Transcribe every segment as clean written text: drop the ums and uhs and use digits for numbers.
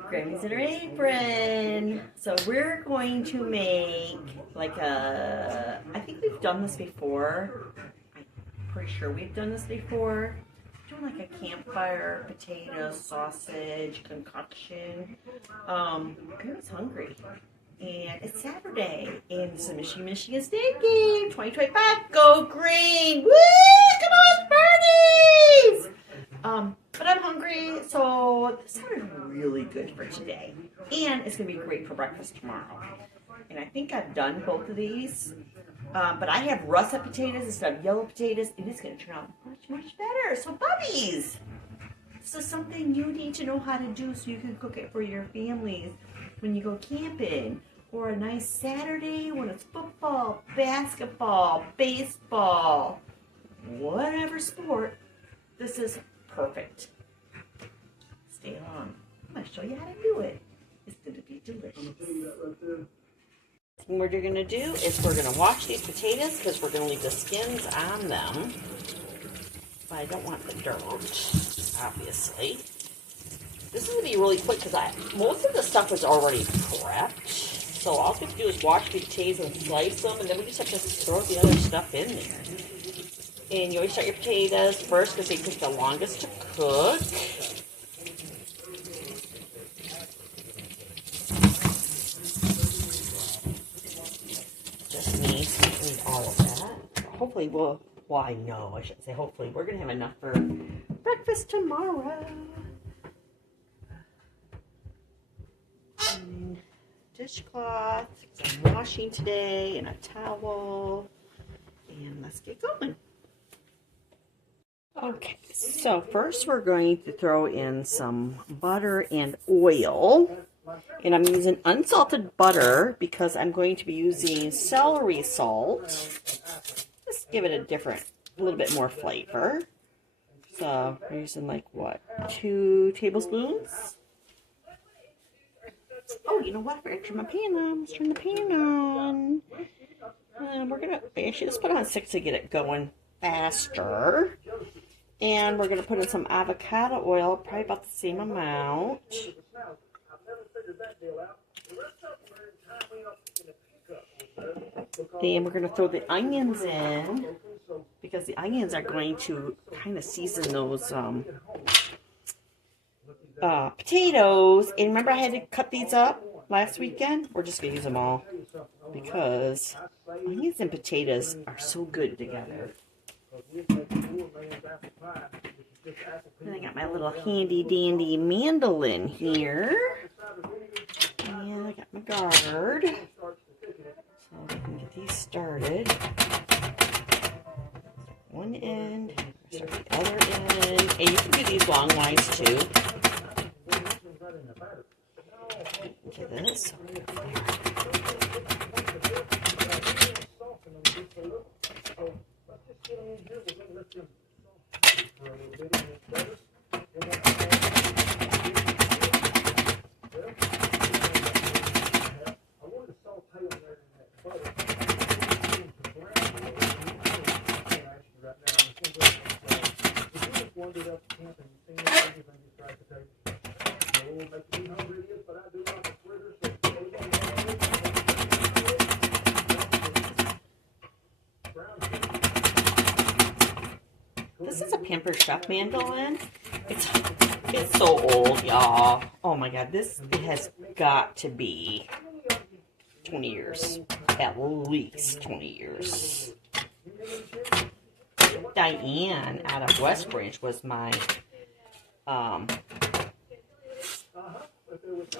Grammys in her apron. So we're going to make like I think we've done this before. I'm pretty sure we've done this before. Doing like a campfire, potato, sausage, concoction. Grammy's hungry. And it's Saturday, and it's a Michigan State game, 2025. Go green! Woo! Come on, birdies! But I'm hungry, so this sounded really good for today. And it's going to be great for breakfast tomorrow. And I think I've done both of these. But I have russet potatoes instead of yellow potatoes, and it's going to turn out much, much better. So, bubbies! This is something you need to know how to do so you can cook it for your families when you go camping. Or a nice Saturday when it's football, basketball, baseball, whatever sport. This is perfect. Stay on. I'm going to show you how to do it. It's going to be delicious. What we're going to do is we're going to wash these potatoes because we're going to leave the skins on them. But I don't want the dirt, obviously. This is going to be really quick because most of the stuff is already prepped. So all we have to do is wash the potatoes and slice them, and then we just have to throw the other stuff in there. And you always start your potatoes first because they take the longest to cook. Just need all of that. Hopefully well I know, I shouldn't say hopefully. We're going to have enough for breakfast tomorrow. Dishcloth, because I'm washing today, and a towel, and let's get going. Okay, so first we're going to throw in some butter and oil, and I'm using unsalted butter because I'm going to be using celery salt. Just give it a little bit more flavor. So we're using like what, 2 tablespoons? Oh, you know what? I forgot to turn my pan on. Let's turn the pan on. We're going to actually just put on 6 to get it going faster. And we're going to put in some avocado oil, probably about the same amount. And we're going to throw the onions in because the onions are going to kind of season those potatoes. And remember I had to cut these up last weekend? We're just going to use them all because onions and potatoes are so good together. And I got my little handy dandy mandolin here. And I got my guard. So I can get these started. One end, start the other end. And you can do these long lines too. Into this. This is a Pampered Chef mandolin. It's so old, y'all. Oh my god, this has got to be 20 years. At least 20 years. Diane out of West Branch was my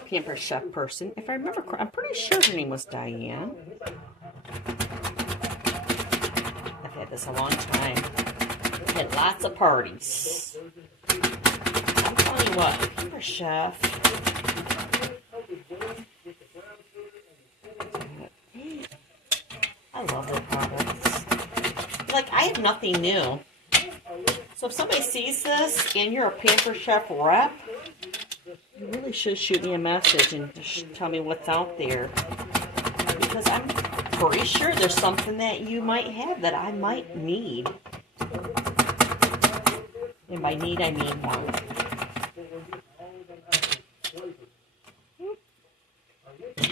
Pampered Chef person. If I remember correctly, I'm pretty sure her name was Diane. I've had this a long time. Had lots of parties. I'm telling you what, Pampered Chef. I love their products. Like, I have nothing new. So if somebody sees this and you're a Pampered Chef rep, you really should shoot me a message and just tell me what's out there. Because I'm pretty sure there's something that you might have that I might need. And by need, I mean want.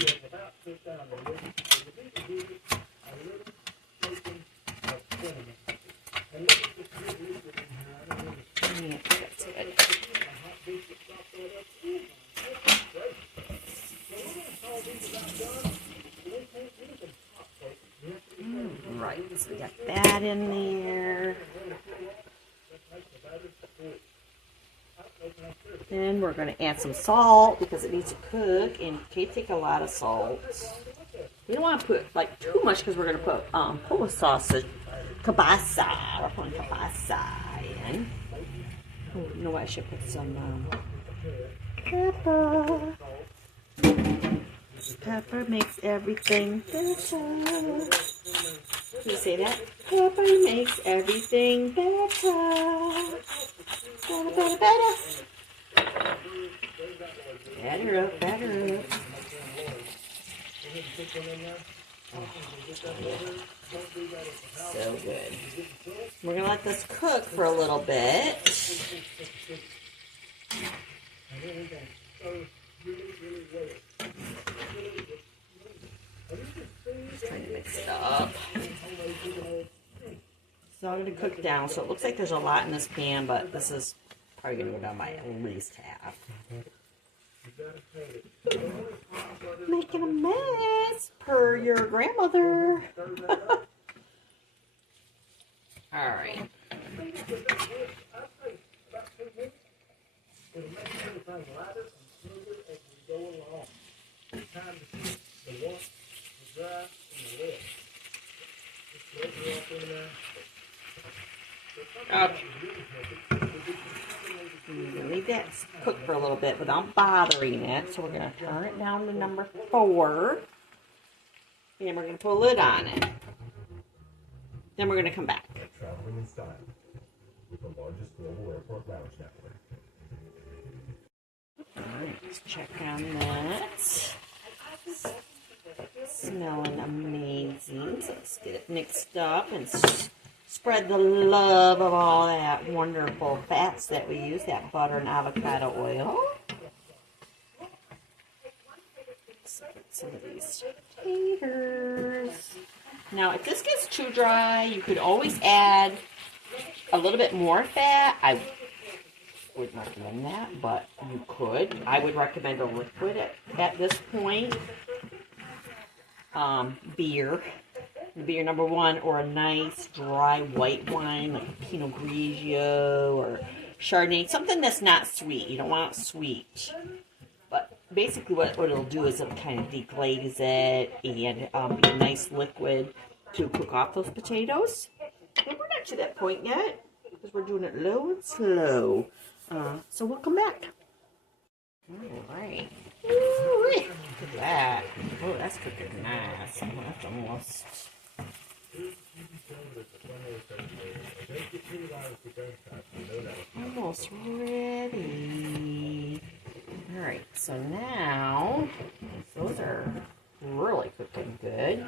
Yeah, that's good. Right, so we got that in there. Then we're going to add some salt because it needs to cook, and you can't take a lot of salt. You don't want to put like too much because we're going to put polo sausage, kielbasa. We're putting kielbasa in. Oh, you know what? I should put some pepper. Pepper makes everything better. Can you say that? Pepper makes everything better. Better, better, better. Batter up, batter up. So good. We're going to let this cook for a little bit. Just trying to mix it up. So I'm going to cook down. So it looks like there's a lot in this pan, but this is probably going to go down by at least half. Making a mess per your grandmother. All right. Okay. We're going to leave that cook for a little bit without bothering it. So we're going to turn it down to number 4. And we're going to put a lid on it. Then we're going to come back. Traveling in style with the largest global airport lounge network. Alright, let's check on that. Smelling amazing. So let's get it mixed up and spread the love of all that wonderful fats that we use, that butter and avocado oil. Let's get some of these taters. Now, if this gets too dry, you could always add a little bit more fat. I wouldn't recommend that, but you could. I would recommend a liquid at this point. Beer number 1, or a nice dry white wine like a Pinot Grigio or Chardonnay, something that's not sweet. You don't want it sweet, but basically what it'll do is it'll kind of deglaze it and be a nice liquid to cook off those potatoes. And we're not to that point yet because we're doing it low and slow. So we'll come back. All right. Ooh, look at that. Oh, that's cooking nice. Oh, that's almost ready. All right, so now those are really cooking good.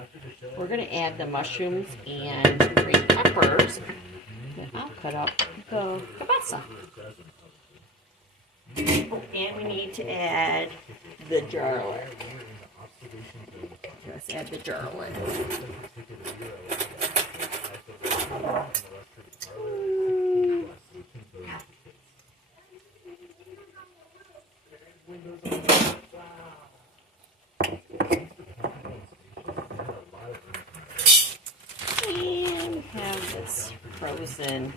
We're going to add the mushrooms and green peppers. And I'll cut up the kielbasa. And we need to add the garlic. Let's add the garlic. And we have this frozen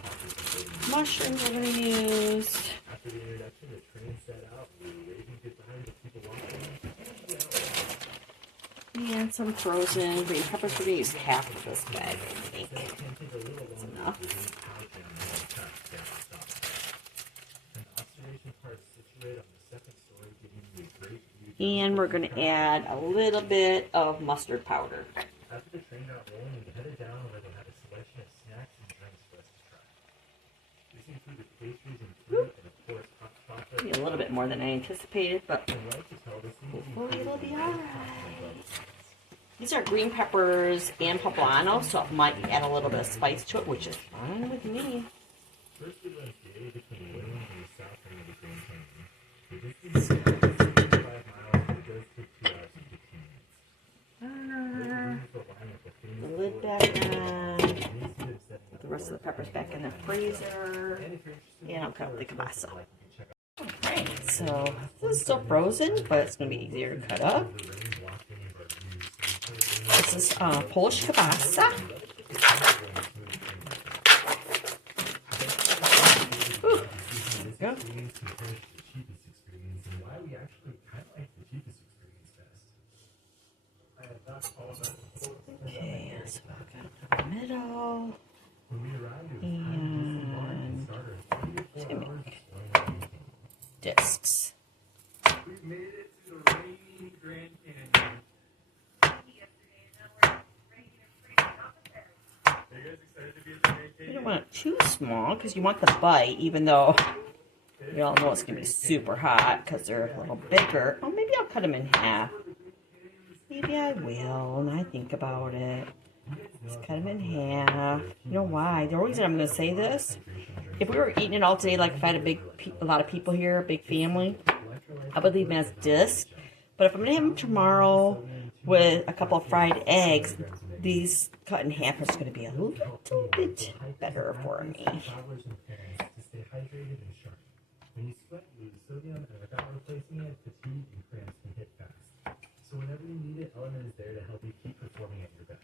mushrooms we're going to use. And some frozen green peppers. We're going to use half of this bag, I think. That's enough. And we're going to add a little bit of mustard powder. After the train got rolling, we headed down where they had a selection of snacks and drinks for us to try. This included pastries and fruit and, of course, hot chocolate. Maybe a little bit more than I anticipated, but hopefully it'll be alright. These are green peppers and poblano, so it might add a little bit of spice to it, which is fine with me. First we went daily between Wayland and the south end of the Grand Canyon. The distance is 65 miles, but it does take 2 hours to 15 minutes. the freezer, and I'll cut up the kielbasa. Alright, so this is still frozen, but it's going to be easier to cut up. This is Polish kielbasa. Ooh. There we go. Okay, so I've got the middle. And to make discs. We've made it to the rainy Grand Canyon. Are you guys excited to be at the Grand Canyon? You don't want it too small because you want the bite, even though you all know it's going to be super hot because they're a little bigger. Oh, maybe I'll cut them in half. Maybe I will, and I think about it. Just cut them in half. You know why? The reason I'm going to say this, if we were eating it all today, like if I had a lot of people here, a big family, I would leave them as discs. But if I'm going to have them tomorrow with a couple of fried eggs, these cut in half are going to be a little bit better for me. When you sweat, you lose sodium, and without replacing it, fatigue and cramps can hit fast. So whenever you need it, Element is there to help you keep performing at your best.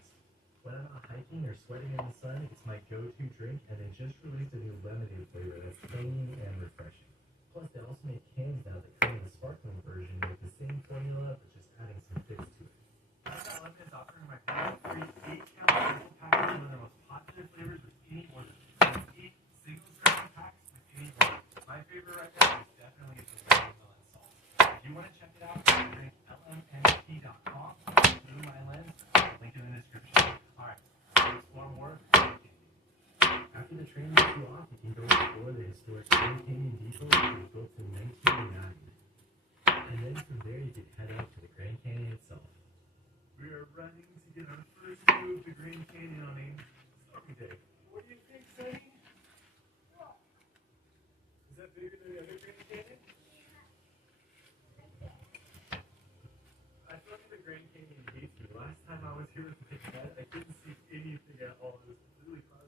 When I'm out hiking or sweating in the sun, it's my go-to drink, and they just released a new lemonade flavor that's clean and refreshing. Plus, they also make cans now that come in a sparkling version with the same formula, but just adding some fizz to it. Element is offering my free 8-count pack of one of the most popular flavors with any order. 8 single-serving packs with any order. My favorite right now is definitely the watermelon salt. If you want to check it out, drink lmnt.com. Through my lens, link in the description. Alright, let's one more. After the train lets you off, you can go explore the historic Grand Canyon Depot, which was built in 1909. And then from there, you can head out to the Grand Canyon itself. We are running to get our first view of the Grand Canyon on a stormy day. What do you think, Sonny? Is that bigger than the other Grand Canyon? I feel like the Grand Canyon hates me. Last time I was here with my dad, I couldn't see anything at all. It was really hard.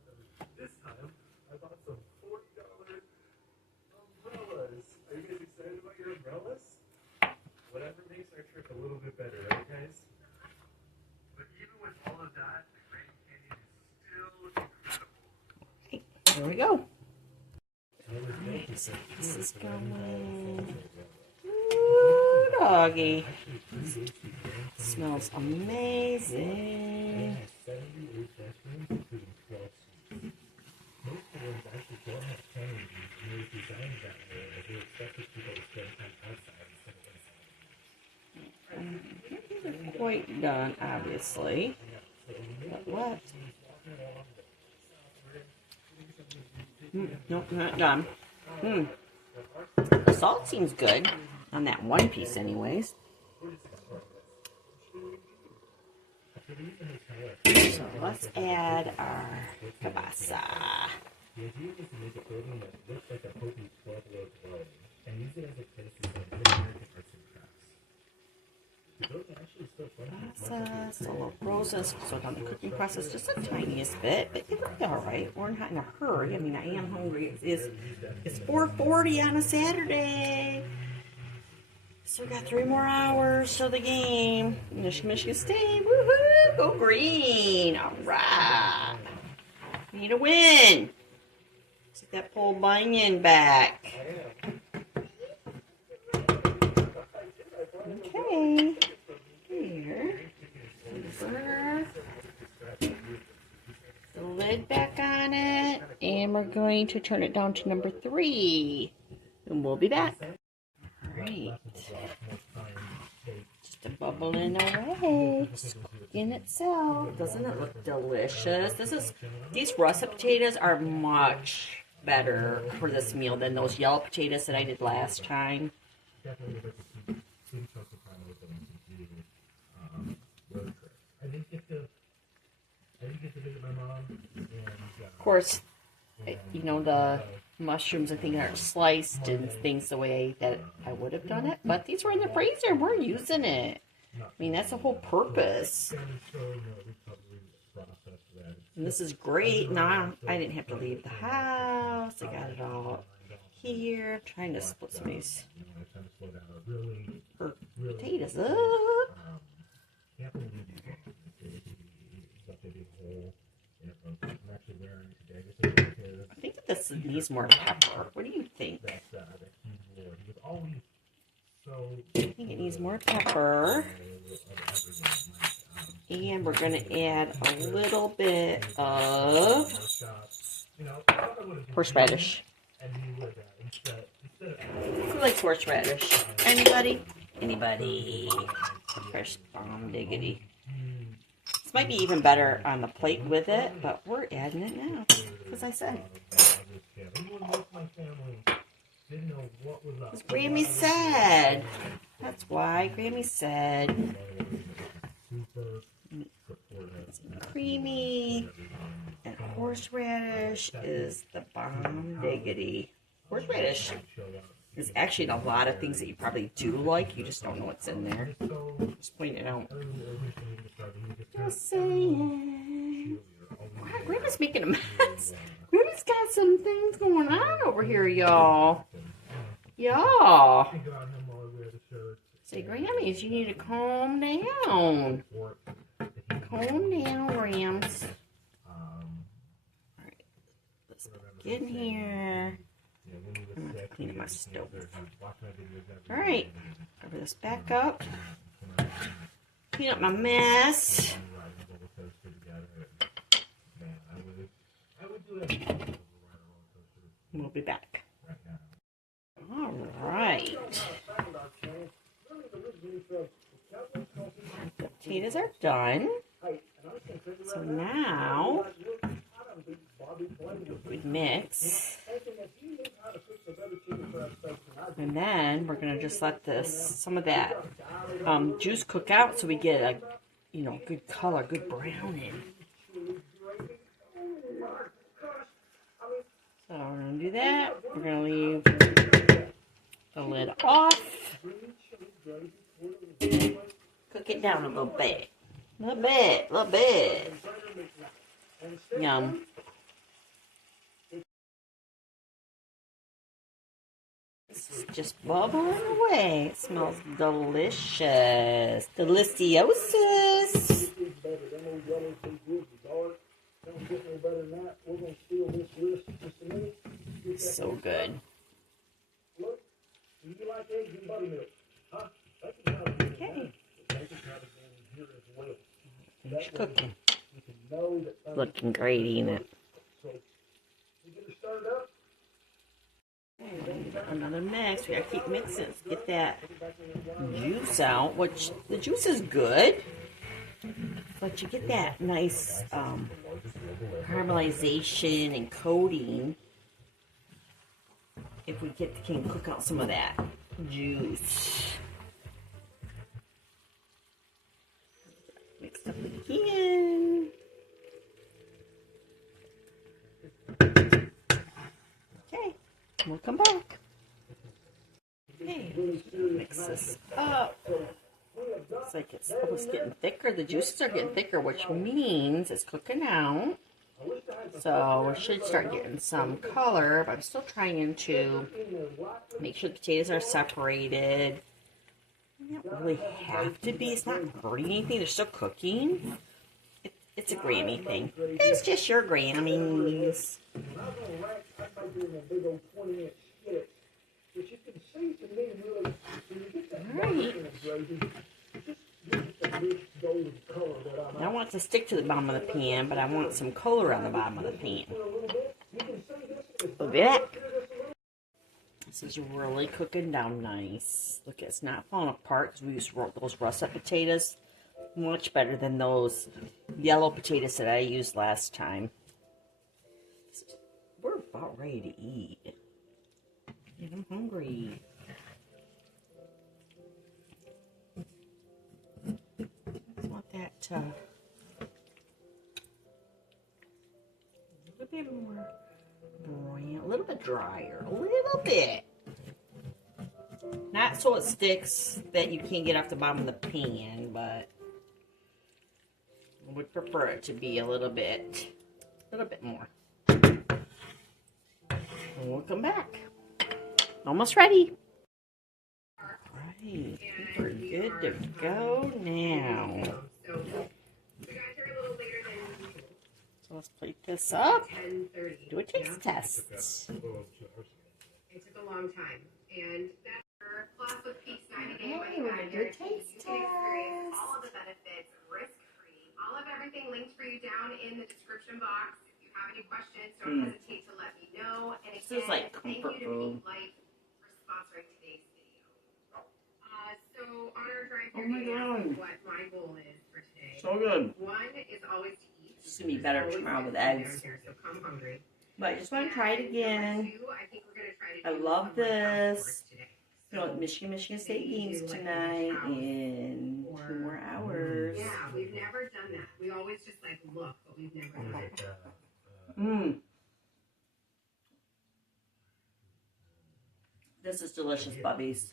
This time, I bought some $40 umbrellas. Are you guys excited about your umbrellas? Whatever makes our trip a little bit better, right, guys? But even with all of that, the Grand Canyon is still incredible. Okay, there we go. This is going. Ooh, doggy. Smells amazing. Quite done, obviously. But what? Nope, not done. The salt seems good on that one piece, anyways. So let's add our kielbasa. The idea is to make a program that looks like a Hopi 12-loaf dwelling and use it as a place to sell Mid-American arts and crafts. The building actually still functions. Still a little frozen, so down the cooking process just the tiniest bit, but it'll be all right. We're not in a hurry. I mean, I am hungry. It's 4:40 on a Saturday. So we got 3 more hours till the game. Michigan State, woohoo! Go green! All right. We need a win. Let's get that Paul Bunyan back. Okay. Here. Burner. The lid back on it. And we're going to turn it down to number 3. And we'll be back. Alright. Just a bubbling away. Just cooking itself. Doesn't it look delicious? These russet potatoes are much better for this meal than those yellow potatoes that I did last time. Of course, you know, the mushrooms I think aren't sliced and things the way that I would have done it, but these were in the freezer. We're using it. I mean, that's the whole purpose. And this is great. Now I didn't have to leave the house. I got it all here. I'm trying to split some of these potatoes up. I think that this needs more pepper. What do you think? I think it needs more pepper. And we're going to add a little bit of horseradish. Who likes horseradish? Anybody? Anybody? Fresh bomb diggity. This might be even better on the plate with it, but we're adding it now, as I said. As Grammy said. That's why Grammy said. It's creamy. And horseradish is the bomb diggity. Horseradish is actually in a lot of things that you probably do like. You just don't know what's in there. Just point it out. Just saying. Wow, Grandma's making a mess. Grandma's got some things going on over here, y'all. Y'all. Say, Grammys, you need to calm down. Calm down, Rams. Alright. Let's get in here. I'm going to clean up my stove. Alright. Cover this back up. Clean up my mess. We'll be back. Alright. The potatoes are done. So now we mix. And then we're going to just let some of that juice cook out so we get a good color, good browning. So we're going to do that. We're going to leave the lid off. Cook it down a little bit. A little bit. Yum. It's just bubbling away. It smells delicious. Deliciosus. So good. Okay. Finish cooking. Looking great, ain't it? Another mix. We gotta keep mixing. Get that juice out, which the juice is good, but you get that nice caramelization and coating if we can cook out some of that juice. Mixed up again. Okay, we'll come back. Okay, mix this up. Looks like it's almost getting thicker. The juices are getting thicker, which means it's cooking out. So we should start getting some color, but I'm still trying to make sure the potatoes are separated. They don't really have to be. It's not hurting anything. They're still cooking. It's a Grammy thing. It's just your Grammys. Alright. I want it to stick to the bottom of the pan, but I want some color on the bottom of the pan. We'll be back. This is really cooking down nice. Look, it's not falling apart because we used those russet potatoes. Much better than those yellow potatoes that I used last time. We're about ready to eat. And I'm hungry. I want that a little bit more brown, a little bit drier, a little bit. Not so it sticks that you can't get off the bottom of the pan, but I would prefer it to be a little bit little bit more. And we'll come back. Almost ready. Alright, we're good to go now. So let's plate this up. Do a taste test. It took a long time. And that's our Plus with Peaks 90-day money back guarantee. You can experience all of the benefits risk-free. I'll have everything linked for you down in the description box. If you have any questions, don't hesitate to let me know. And again, This is like thank comfort you to food. Peak Life for sponsoring today's video. So on our drive Oh through my day, God. what my goal is for today. So good. One is always to eat. It's going to be better tomorrow with eggs. So come hungry. But I just want to try it again. I think we're gonna try to I do love some, like, this. outdoors today. You know, Michigan State games tonight in 2 more hours. Yeah, we've never done that. We always just like look, but we've never done it. Mmm. This is delicious, bubbies.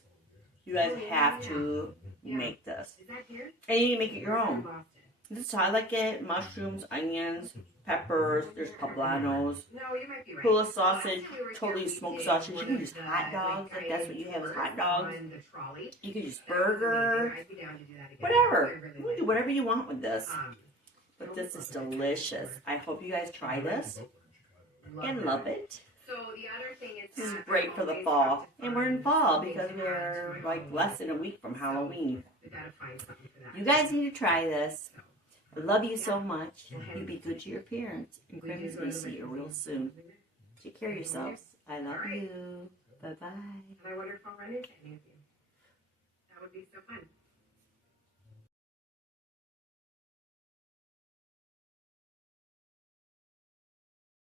You guys have to make this. Is that here? And you need to make it your Or own. Boston? This is how I like it. Mushrooms, onions, peppers. There's poblanos. No, you might be right. Pula sausage, Last time we were totally here, smoked we sausage. did You can one use of the, hot dogs if that's what you have is hot dogs. on the trolley. You can use That was burger. amazing. I'd be down to do that again. Whatever. I really You can like do whatever you want with this. it. But this is delicious. I hope you guys try this and love it. So the other thing is This is that great for the always fall. have to And we're in find fall something because to we're add to my like goal. less than a week from Halloween. We gotta find something for that. You guys need to try this. I love you so much. You be good to your parents. And Grammies may see you real soon. Take care of yourselves. I love you. Bye-bye. And I wonder if I'll run into any of you.